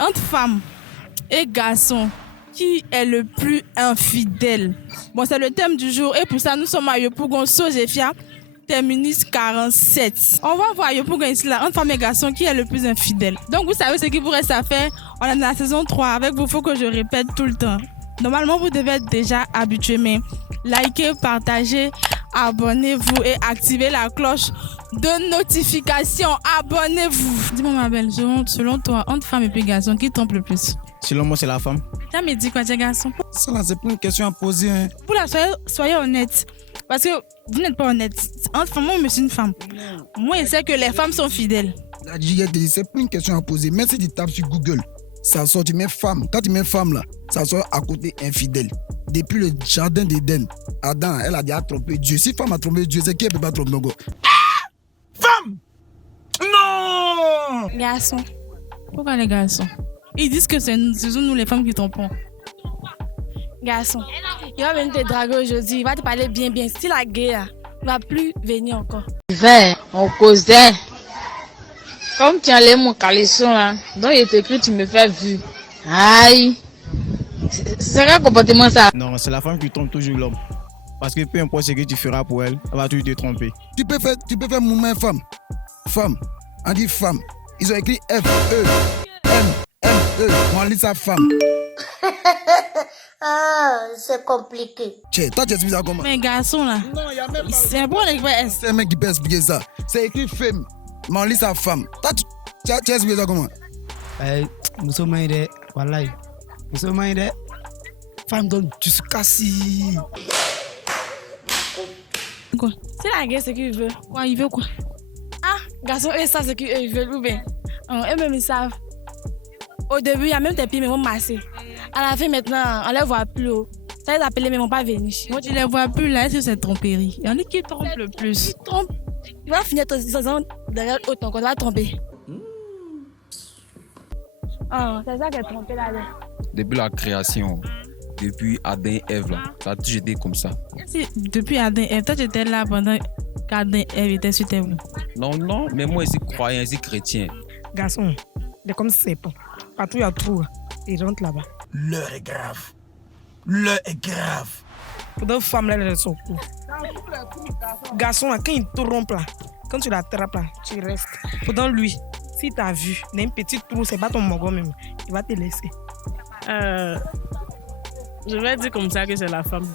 Entre femmes et garçons, qui est le plus infidèle? Bon, c'est le thème du jour et pour ça, nous sommes à Yopougon, Sojefia, terminus 47. On va voir Yopougon ici, là, entre femmes et garçons, qui est le plus infidèle. Donc, vous savez ce qu'il vous reste à faire. On est dans la saison 3. Avec vous, il faut que je répète tout le temps. Normalement, vous devez être déjà habitué, mais likez, partagez, abonnez-vous et activez la cloche de notification. Abonnez-vous. Dis-moi, ma belle, selon toi, entre femmes et puis garçons, qui trompe le plus? Selon moi, c'est la femme. Tu me dis quoi, tu es garçon? Ça, là, c'est pas une question à poser. Hein. Pour la soyez honnête. Parce que vous n'êtes pas honnête. Entre femmes, moi, je suis une femme. Moi, je sais que les femmes sont fidèles. C'est pas une question à poser. Même si tu tapes sur Google, ça sort, tu mets femme. Quand tu mets femme, là, ça sort à côté infidèle. Depuis le jardin d'Éden, Adam, elle a déjà trompé Dieu. Si femme a trompé Dieu, c'est qui elle peut pas tromper Nogo? Femme! Non! Garçon. Pourquoi les garçons? Ils disent que c'est nous les femmes qui trompons. Garçon, il va venir te draguer aujourd'hui, il va te parler bien. Si la guerre, il ne va plus venir encore. On causait. Comme tu enlèves mon caleçon là, donc il t'écrit, tu me fais vu. Aïe! C'est quel comportement ça? Non, c'est la femme qui trompe toujours l'homme. Parce que peu importe ce que tu feras pour elle, elle va toujours te tromper. Tu peux faire mouvement femme. Femme. On dit femme. Ils ont écrit F-E. M-M-E. On lit ça femme. Ah, c'est compliqué. Tiens, toi tu expliques ça comment? Mais garçon là. Non, il y a même pas. C'est bon les gars. C'est un mec qui peut expliquer ça. C'est écrit femme. Mais on lit ça femme. Toi tu expliques ça comment? Musomaïde, voilà. Musomaïde, femme donne du cassis. Quoi? C'est la guerre, c'est qu'il veut. Quoi, il veut quoi? Ah, garçon, eux savent ce qu'ils veulent ou bien. Eux-mêmes, ils savent. Au début, il y a même des pieds, mais ils vont masser. À la fin, maintenant, on les voit plus haut. Ça les appelle, mais ils vont pas venir. Moi, tu les vois plus là, est-ce que c'est tromperie? Il y en a qui trompent le plus. Ils trompent. Il va finir ton saison derrière autant encore, il va tromper. Ah, c'est ça qui est trompé là. Depuis la création, depuis Adam et Ève, là, ça a toujours été comme ça. Si, depuis Adam et Ève, toi tu étais là pendant qu'Adam et Ève étaient sur terre. Non, mais moi, je suis croyant, je suis chrétien. Garçon, c'est comme c'est pas. Partout il y a trop. Ils rentrent là-bas. L'heure est grave. L'heure est grave. Pour deux femmes là, elles sont cool. Garçon, là, quand il te trompe là, quand tu l'attrapes là, tu restes. Pourtant lui, si tu as vu, il y a un petit trou, c'est pas ton mogo même. Il va te laisser. Je vais dire comme ça que c'est la femme.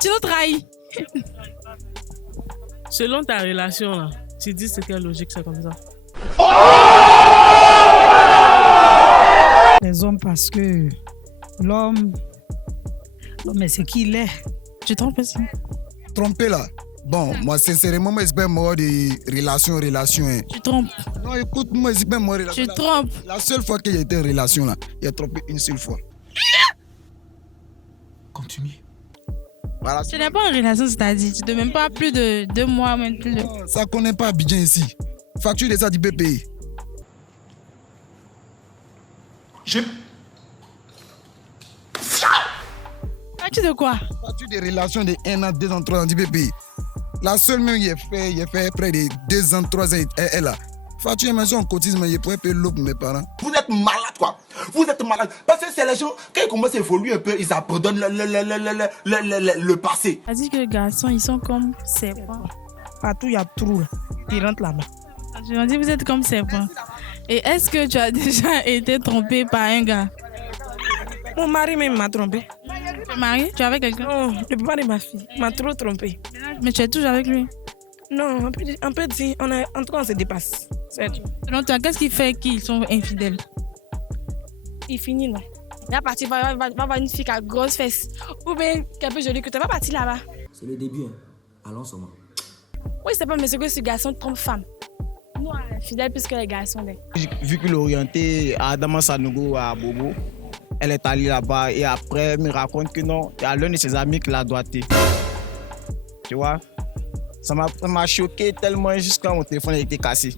Tu nous trahis. Selon ta relation là, tu dis c'est quelle logique c'est comme ça. Les hommes parce que l'homme est ce qu'il est. Tu trompes aussi. Tromper là. Bon, moi sincèrement, moi je suis pas mort de relation. Hein. Tu trompes. Non, écoute, moi je suis pas mort de relation. Tu trompes. La seule fois que j'ai été en relation là, j'ai trompé une seule fois. Continue. Voilà. Tu n'es pas en relation, c'est-à-dire, tu ne demandes pas plus de 2 mois, même plus de... Non, ça connaît pas Abidjan ici. Facture de ça du BPI. Facture de quoi? Facture de relation de 1 an, 2 ans, 3 ans du BPI. La seule même, il a fait près de 2 ans, 3 ans, elle là. Facture, mais son cotisme, il pourrait payer l'eau pour mes parents. Vous êtes malade, quoi. Vous êtes malade. Parce que c'est les gens, quand ils commencent à évoluer un peu, ils abandonnent le passé. Ça dit que les garçons, ils sont comme serpents. Partout il y a trou. Ils rentrent là-bas. Je me dis, vous êtes comme serpents. Et est-ce que tu as déjà été trompé par un gars? Mon mari même m'a trompé. Tu es marié? Tu es avec quelqu'un? Non, le papa de ma fille m'a trop trompé. Mais tu es toujours avec lui? Non, on peut dire, en tout cas on se dépasse. C'est tout. Selon toi, qu'est-ce qui fait qu'ils sont infidèles? Il finit là. Il va partir, va voir une fille qui a grosse fesses. Ou bien qui est un peu jolie que tu vas partir là-bas. C'est le début, hein. Allons seulement. Oui, c'est pas, mais c'est que ce garçon trompe femme. Nous, on est fidèles plus que les garçons. Vu qu'il est orienté à Adama Sanogo, à Bobo, elle est allée là-bas et après, elle me raconte que non, il y a l'un de ses amis qui l'a doigté. Tu vois? Ça m'a choqué tellement jusqu'à mon téléphone a été cassé.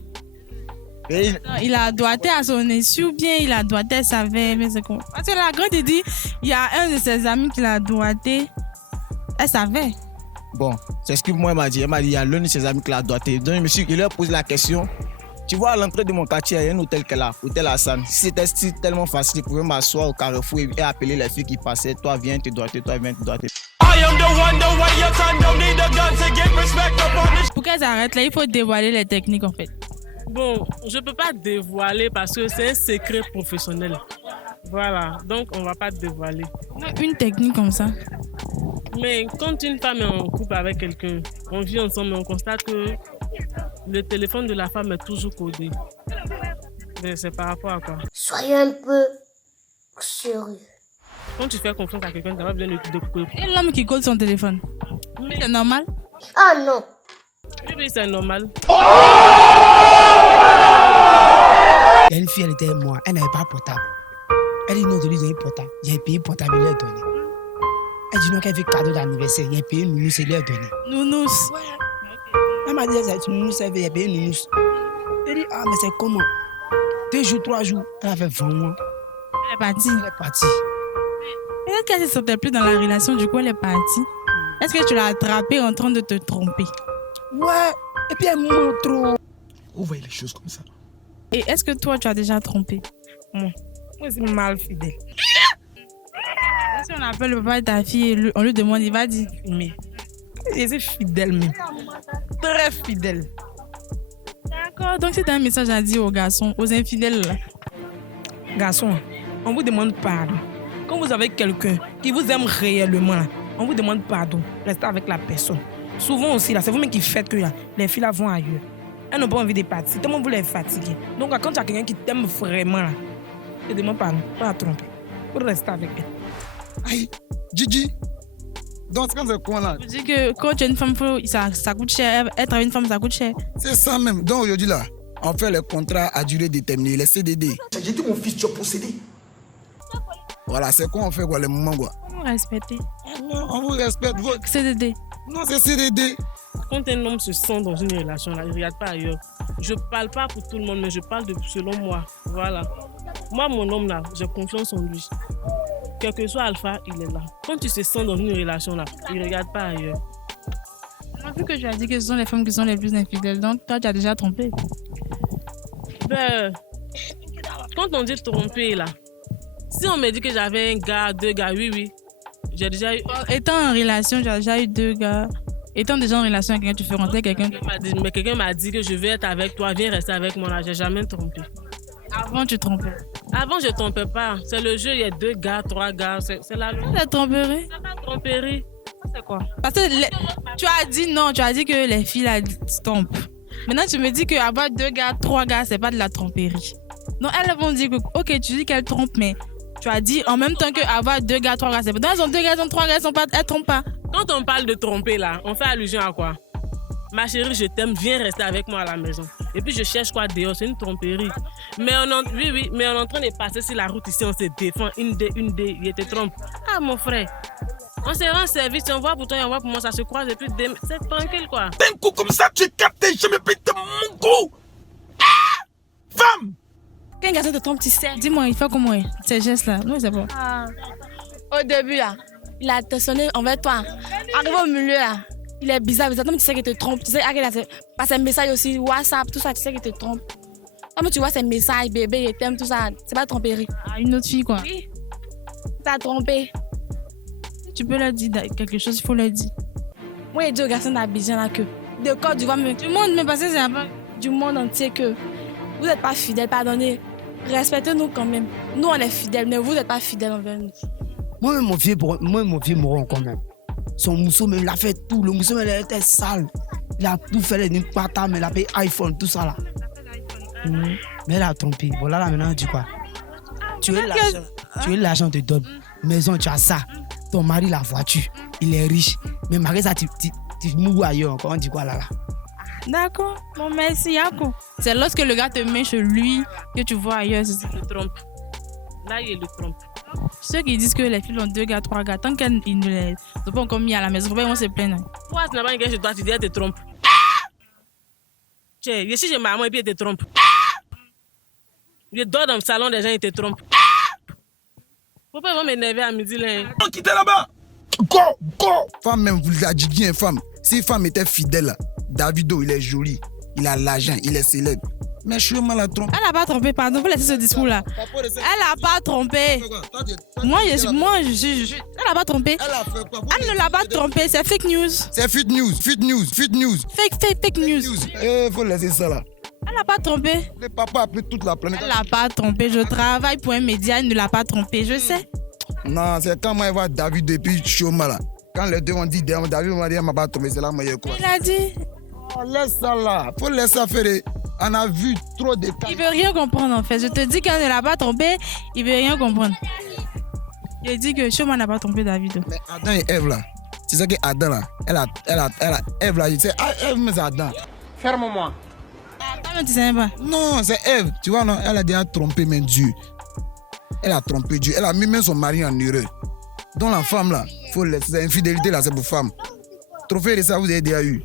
Et il a doigté à son insu ou bien il a doigté, elle savait, mais c'est quoi? Parce que la grande dit, il y a un de ses amis qui l'a doigté, elle savait. Bon, c'est ce que moi, elle m'a dit, il y a l'un de ses amis qui l'a doigté. Donc, il leur pose la question. Tu vois, à l'entrée de mon quartier, il y a un hôtel qu'elle a, hôtel Hassan. Si c'était tellement facile, je pouvais m'asseoir au carrefour et appeler les filles qui passaient. Toi, viens te doigter, toi, viens te doigter. Pour qu'elles arrêtent là, il faut dévoiler les techniques en fait. Bon, je ne peux pas dévoiler parce que c'est un secret professionnel. Voilà, donc on ne va pas dévoiler. Une technique comme ça. Mais quand une femme est en couple avec quelqu'un, on vit ensemble et on constate que le téléphone de la femme est toujours codé. Mais c'est par rapport à quoi? Soyez un peu sérieux. Quand tu fais confiance à quelqu'un, tu n'as pas besoin de couper. Et l'homme qui code son téléphone, c'est normal? Ah non. Oui, c'est normal. Il y a une fille, elle était avec moi, elle n'avait pas portable. Elle dit non, de lui donner portable. J'ai payé portable, il lui a donné. Elle dit non, qu'elle fait cadeau d'anniversaire. J'ai payé nounous, il lui a donné. Nounous? Ouais. Elle m'a dit, c'est nounous, elle a payé nounous. Elle dit, ah, mais c'est comment? 2 jours, 3 jours, elle a fait 20 mois. Elle est partie. Elle est partie. Et est-ce qu'elle ne se sentait plus dans la relation, du coup elle est partie? Est-ce que tu l'as attrapée en train de te tromper? Ouais, et puis elle montre trop. Vous voyez les choses comme ça. Et est-ce que toi tu as déjà trompé? Moi, c'est mal fidèle. Si on appelle le papa de ta fille et on lui demande, il va dire. Mais, je suis fidèle même. Très fidèle. D'accord, donc c'est un message à dire aux garçons, aux infidèles là. Garçon, on vous demande pardon. Quand vous avez quelqu'un qui vous aime réellement, là, on vous demande pardon. Restez avec la personne. Souvent aussi, là, c'est vous-même qui faites que là, les filles là vont ailleurs. Elles n'ont pas envie de partir. Tellement vous les fatiguez. Donc, quand il y a quelqu'un qui t'aime vraiment, là, je demande pardon, pas à tromper. Pour rester avec elle. Aïe, Gigi. Donc, c'est quoi là? Je dis que quand tu es une femme, ça coûte cher. Être avec une femme, ça coûte cher. C'est ça même. Donc, aujourd'hui là, on fait les contrats à durée déterminée, les CDD. J'ai dit mon fils, tu as possédé. Voilà, c'est quoi on fait quoi, les moments quoi? On vous respecte. Non, on vous respecte. CDD. Non, c'est CDD. Quand un homme se sent dans une relation, là, il ne regarde pas ailleurs. Je ne parle pas pour tout le monde, mais je parle selon moi. Voilà. Moi, mon homme, là, j'ai confiance en lui. Quel que soit Alpha, il est là. Quand tu se sens dans une relation, là, il ne regarde pas ailleurs. Vu que tu as dit que ce sont les femmes qui sont les plus infidèles, donc toi, tu as déjà trompé. Ben, quand on dit tromper, là, si on me dit que j'avais un gars, 2 gars, oui. J'ai déjà eu... Étant en relation, j'ai déjà eu 2 gars. Étant déjà en relation avec quelqu'un, tu fais rentrer quelqu'un. Mais quelqu'un m'a dit que je vais être avec toi, viens rester avec moi là. J'ai jamais trompé. Avant, tu trompais. Avant, je ne trompais pas. C'est le jeu, il y a 2 gars, 3 gars. C'est la loi. C'est la tromperie. C'est la tromperie. C'est quoi? Parce que tu as dit non, tu as dit que les filles là trompent. Maintenant, tu me dis qu'avoir 2 gars, 3 gars, c'est pas de la tromperie. Donc, elles vont dire que, ok, tu dis qu'elles trompent, mais tu as dit en même temps qu'avoir 2 gars, 3 gars, c'est pas. Donc, elles ont 2 gars, elles ont 3 gars, elles trompent pas. Quand on parle de tromper là, on fait allusion à quoi? Ma chérie, je t'aime, viens rester avec moi à la maison. Et puis je cherche quoi dehors, c'est une tromperie. Mais mais on est en train de passer sur la route ici, on se défend, une dé, il te trompe. Ah mon frère, on se rend service, on voit pour toi et on voit pour moi, ça se croise et puis c'est tranquille quoi. D'un coup comme ça, tu captes, je me pète mon cou. Ah! Femme! Quand un garçon te trompe, tu sais. Dis-moi, il fait comment ces gestes-là? Non, c'est pas. Au début, là, il a attentionné envers toi. Arrivé au milieu, là, il est bizarre. Donc, tu sais qu'il te trompe. Tu sais, par ses messages aussi, WhatsApp, tout ça, tu sais qu'il te trompe. Comme tu vois ses messages, bébé, il t'aime, tout ça, c'est pas tromperie. Ah, une autre fille, quoi. Oui. T'as trompé. Si tu peux leur dire quelque chose, il faut leur dire. Moi, j'ai dit aux garçons d'Abidjan, là, que de Côte d'Ivoire, du monde, mais parce que c'est un peu du monde entier, que vous n'êtes pas fidèles, pardonnez. Respectez-nous quand même. Nous, on est fidèles, mais vous n'êtes pas fidèles envers nous. Moi, mon vieux moron quand même. Son mousseau, même, il a fait tout. Le mousseau, il était sale. Il a tout fait, les patates, mais il a payé iPhone, tout ça là. Mais il a trompé. Voilà, là, maintenant, tu quoi? Tu es l'argent de donne. Maison, tu as ça. Ton mari, la voiture. Il est riche. Mais malgré ça, tu mourras ailleurs encore. On dit quoi là? D'accord. Bon, merci, Yako. C'est lorsque le gars te met chez lui que tu vois ailleurs. Il le trompe. Là, il le trompe. Ceux qui disent que les filles ont 2 gars, 3 gars, tant qu'elles ne les ont pas encore mis à la maison, ils vont se plaindre. Toi, tu n'as pas un gars chez toi, tu dis qu'elle te trompe. Tiens, ici, j'ai maman et puis elle te trompe. Je dors dans le salon des gens, ils te trompent. Pourquoi ils vont m'énerver à midi là? On quitte là-bas. Femme même, vous l'a dit bien, femme. Si femme était fidèle, Davido, il est joli, il a l'argent, il est célèbre. Mais je suis mal à tromper. Elle n'a pas trompé, pardon, vous laissez ce discours-là. Elle n'a pas trompé. Moi, je suis. Elle n'a pas trompé. Elle ne l'a pas trompé, c'est fake news. C'est fake news. Fake news. Il faut laisser ça là. Elle n'a pas trompé. Le papa a pris toute la planète. Elle n'a pas trompé. Je travaille pour un média, elle ne l'a pas trompé, je sais. Non, c'est quand moi je vois David depuis Choma là. Quand les deux ont dit David m'a dit, elle m'a pas trompé, c'est là que je crois. Il a dit. Oh, laisse ça là. Faut laisser ça faire. On a vu trop de cas. Il veut rien comprendre en fait. Je te dis qu'elle ne l'a pas trompé, il veut rien comprendre. Il dit que Choma n'a pas trompé David. Mais Adam et Ève là, c'est ça que Adam là, elle a Ève là, c'est Ève mais c'est Adam. Ferme-moi. Toi, tu sais pas. Non, c'est Ève, tu vois non, elle a déjà trompé même Dieu. Elle a trompé Dieu, elle a mis même son mari en erreur. Donc la femme là, faut laisser cette infidélité là, c'est pour femme. Trophée de ça vous avez déjà eu.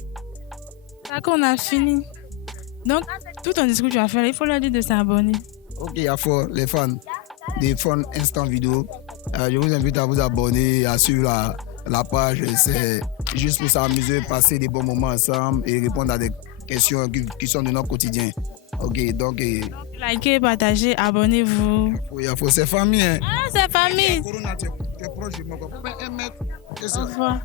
D'accord, on a fini. Donc, tout ton discours que tu vas faire, il faut leur dire de s'abonner. Ok, il y a fort les fans des fans instant vidéo. Je vous invite à vous abonner, à suivre la page. C'est juste pour s'amuser, passer des bons moments ensemble et répondre à des questions qui sont de notre quotidien. Ok, donc. Likez, partagez, abonnez-vous. C'est famille. Hein. Ah, c'est famille. Corona, tu es proche de moi. Au revoir.